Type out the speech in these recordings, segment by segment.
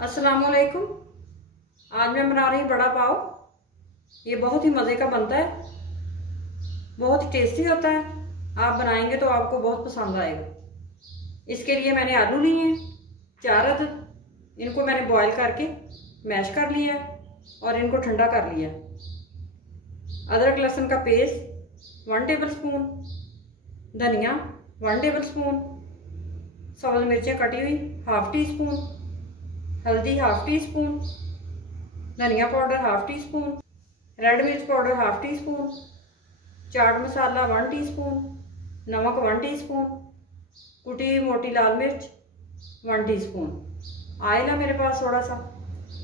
अस्सलामुअलैकुम। आज मैं बना रही हूँ बड़ा पाव। ये बहुत ही मज़े का बनता है, बहुत ही टेस्टी होता है। आप बनाएंगे तो आपको बहुत पसंद आएगा। इसके लिए मैंने आलू लिए हैं 4 अदद। इनको मैंने बॉईल करके मैश कर लिया और इनको ठंडा कर लिया। अदरक लहसुन का पेस्ट 1 टेबलस्पून, धनिया 1 टेबलस्पून, सब्ज़ मिर्चें कटी हुई 1/2 टीस्पून, हल्दी 1/2 टीस्पून, धनिया पाउडर 1/2 टीस्पून, रेड मिर्च powder 1/2 teaspoon, chaat masala 1 teaspoon, नमक 1 टीस्पून, कुटी हुई मोटी लाल मिर्च 1 टीस्पून। ऑयल है मेरे पास थोड़ा सा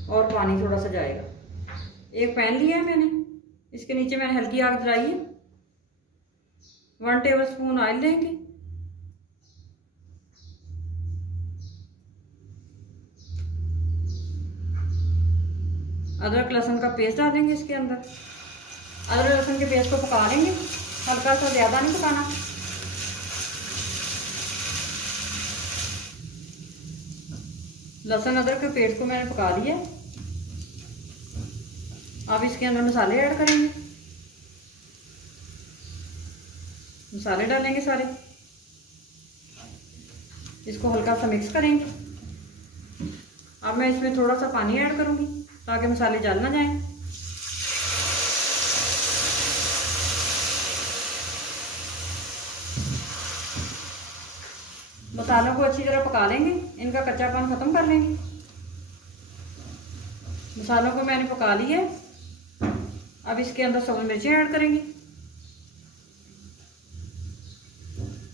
और पानी थोड़ा सा जाएगा। एक पैन लिया है मैंने, इसके नीचे मैंने हल्की आग जलाई है। 1 टेबलस्पून ऑयल लेंगे। अदरक लहसुन का पेस्ट डालेंगे इसके अंदर। अदरक लहसुन के पेस्ट को पका लेंगे, हल्का सा, ज़्यादा नहीं पकाना। लहसुन अदरक के पेस्ट को मैंने पका लिया। अब इसके अंदर मसाले ऐड करेंगे। मसाले डालेंगे सारे, इसको हल्का सा मिक्स करेंगे। अब मैं इसमें थोड़ा सा पानी ऐड करूंगी ताकि मसाले जल ना जाएं। मसालों को अच्छी तरह पका लेंगे, इनका कच्चापन खत्म कर लेंगे। मसालों को मैंने पका लिया। अब इसके अंदर सब्ज़ मिर्चें ऐड करेंगे।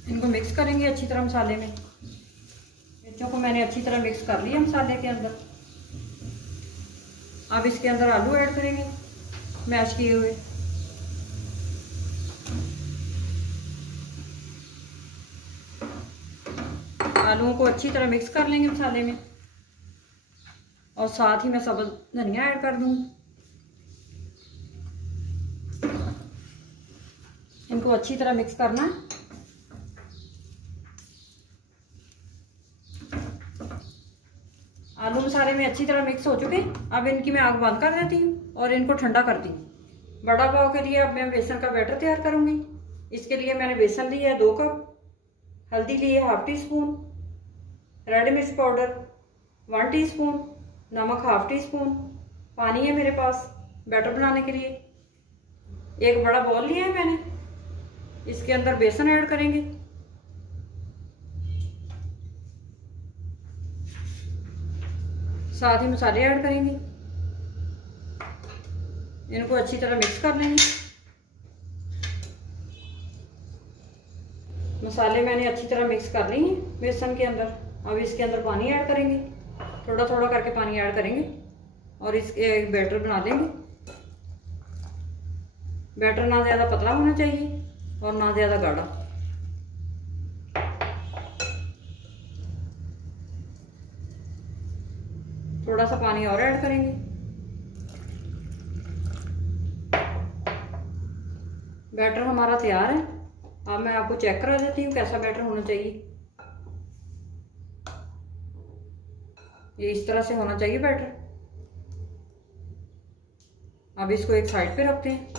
इनको मिक्स करेंगे अच्छी तरह मसाले में। मिर्चों को मैंने अच्छी तरह मिक्स कर लिया मसाले के अंदर। अब इसके अंदर आलू ऐड करेंगे मैश किए हुए। आलूओं को अच्छी तरह मिक्स कर लेंगे मसाले में और साथ ही मैं सब्ज़ धनिया ऐड कर दूंगी। इनको अच्छी तरह मिक्स करना है। आलू मसाले में अच्छी तरह मिक्स हो चुके। अब इनकी मैं आग बंद कर देती हूँ और इनको ठंडा करती हूँ। बड़ा पाव के लिए अब मैं बेसन का बैटर तैयार करूँगी। इसके लिए मैंने बेसन लिया है 2 कप, हल्दी ली है 1/2 टीस्पून, रेड मिर्च पाउडर 1 टीस्पून, नमक 1/2 टीस्पून, पानी है मेरे पास बैटर बनाने के लिए। एक बड़ा बॉल लिया है मैंने, इसके अंदर बेसन ऐड करेंगे। साथ ही मसाले ऐड करेंगे। इनको अच्छी तरह मिक्स कर लेंगे। मसाले मैंने अच्छी तरह मिक्स कर लिए हैं बेसन के अंदर। अब इसके अंदर पानी ऐड करेंगे, थोड़ा थोड़ा करके पानी ऐड करेंगे और इसके बैटर बना लेंगे। बैटर ना ज़्यादा पतला होना चाहिए और ना ज़्यादा गाढ़ा। थोड़ा सा पानी और ऐड करेंगे। बैटर हमारा तैयार है। अब मैं आपको चेक करा देती हूँ कैसा बैटर होना चाहिए। ये इस तरह से होना चाहिए बैटर। अब इसको एक साइड पे रखते हैं।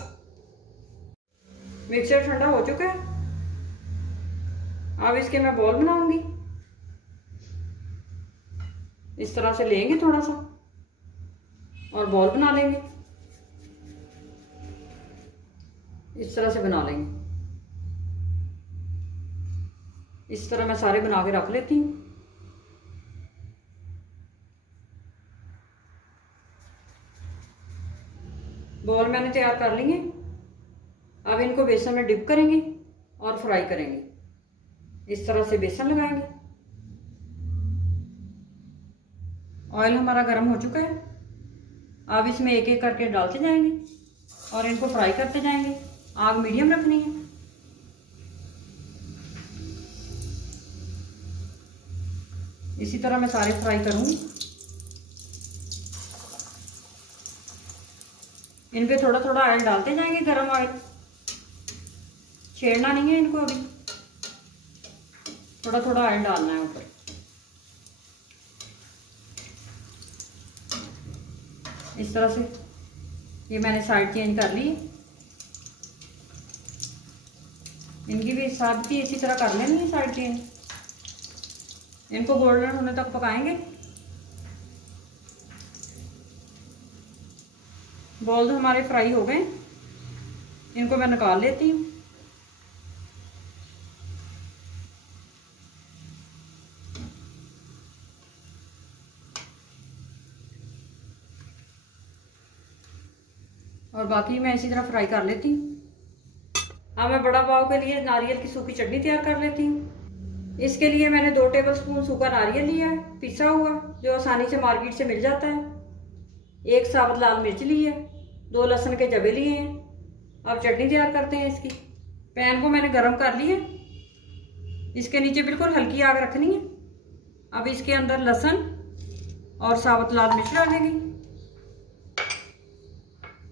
मिक्सर ठंडा हो चुका है। अब इसके मैं बॉल बनाऊंगी। इस तरह से लेंगे थोड़ा सा और बॉल बना लेंगे। इस तरह से बना लेंगे। इस तरह मैं सारे बना के रख लेती हूँ। बॉल मैंने तैयार कर लिए। अब इनको बेसन में डिप करेंगे और फ्राई करेंगे। इस तरह से बेसन लगाएंगे। ऑयल हमारा गर्म हो चुका है। अब इसमें एक एक करके डालते जाएंगे और इनको फ्राई करते जाएंगे। आग मीडियम रखनी है। इसी तरह मैं सारे फ्राई करूंगी। इन पे थोड़ा थोड़ा ऑयल डालते जाएंगे, गरम ऑयल। छेड़ना नहीं है इनको, अभी थोड़ा थोड़ा ऑयल डालना है ऊपर। इस तरह से ये मैंने साइड चेंज कर ली। इनकी भी साथ भी इसी तरह कर लेनी है साइड चेंज। इनको गोल्डन होने तक पकाएंगे। बॉल्स हमारे फ्राई हो गए, इनको मैं निकाल लेती हूँ। और बाकी मैं इसी तरह फ्राई कर लेती हूँ। अब मैं बड़ा पाव के लिए नारियल की सूखी चटनी तैयार कर लेती हूँ। इसके लिए मैंने 2 टेबलस्पून सूखा नारियल लिया है, पिसा हुआ, जो आसानी से मार्केट से मिल जाता है। 1 साबुत लाल मिर्च ली है, 2 लहसुन के जबे लिए हैं। अब चटनी तैयार करते हैं इसकी। पैन को मैंने गरम कर लिया, इसके नीचे बिल्कुल हल्की आग रखनी है। अब इसके अंदर लहसुन और साबुत लाल मिर्च डालेंगे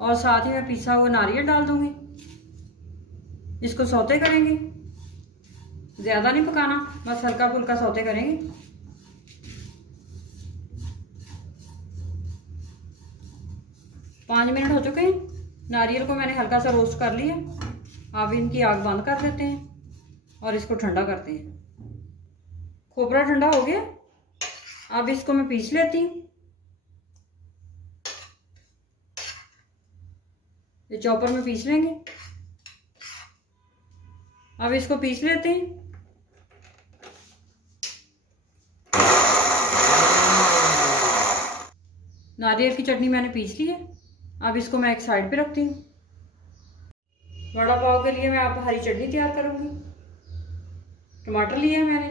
और साथ ही मैं पिसा हुआ नारियल डाल दूंगी। इसको सौते करेंगे, ज़्यादा नहीं पकाना, बस हल्का फुल्का सौते करेंगे। पाँच मिनट हो चुके हैं। नारियल को मैंने हल्का सा रोस्ट कर लिया। अब इनकी आग बंद कर देते हैं और इसको ठंडा करते हैं। खोपरा ठंडा हो गया, अब इसको मैं पीस लेती हूँ। ये चॉपर में पीस लेंगे। अब इसको पीस लेते हैं। नारियल की चटनी मैंने पीस ली है, अब इसको मैं एक साइड पे रखती हूँ। वड़ा पाव के लिए मैं अब हरी चटनी तैयार करूँगी। टमाटर लिए हैं मैंने,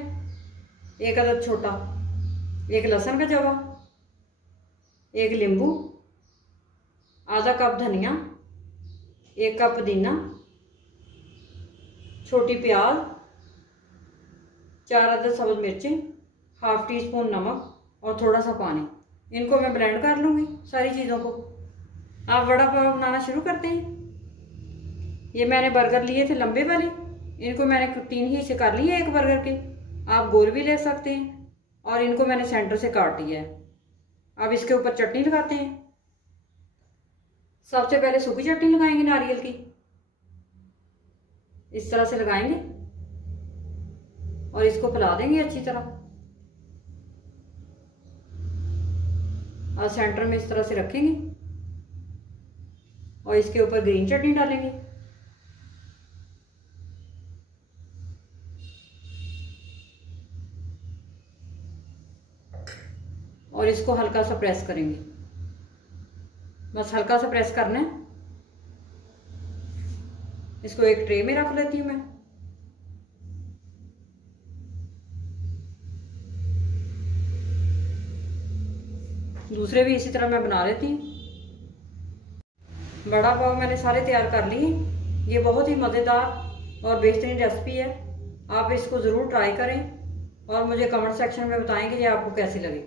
1 अदद छोटा, 1 लहसुन का जवा, 1 नींबू, आधा कप धनिया, 1 कप पुदीना, छोटी प्याज, 4 अदद सब्ज मिर्चें, ½ टीस्पून नमक और थोड़ा सा पानी। इनको मैं ब्लेंड कर लूँगी सारी चीज़ों को। आप वड़ा पाव बनाना शुरू करते हैं। ये मैंने बर्गर लिए थे लंबे वाले, इनको मैंने 3 हिस्से कर लिए एक बर्गर के। आप गोल भी ले सकते हैं और इनको मैंने सेंटर से काट दिया है। अब इसके ऊपर चटनी लगाते हैं। सबसे पहले सूखी चटनी लगाएंगे नारियल की, इस तरह से लगाएंगे और इसको फैला देंगे अच्छी तरह। और सेंटर में इस तरह से रखेंगे और इसके ऊपर ग्रीन चटनी डालेंगे। और इसको हल्का सा प्रेस करेंगे, बस हल्का सा प्रेस करना है। इसको एक ट्रे में रख लेती हूँ मैं। दूसरे भी इसी तरह मैं बना लेती हूँ। बड़ा पाव मैंने सारे तैयार कर लिए। ये बहुत ही मज़ेदार और बेहतरीन रेसिपी है। आप इसको ज़रूर ट्राई करें और मुझे कमेंट सेक्शन में बताएं कि ये आपको कैसी लगी।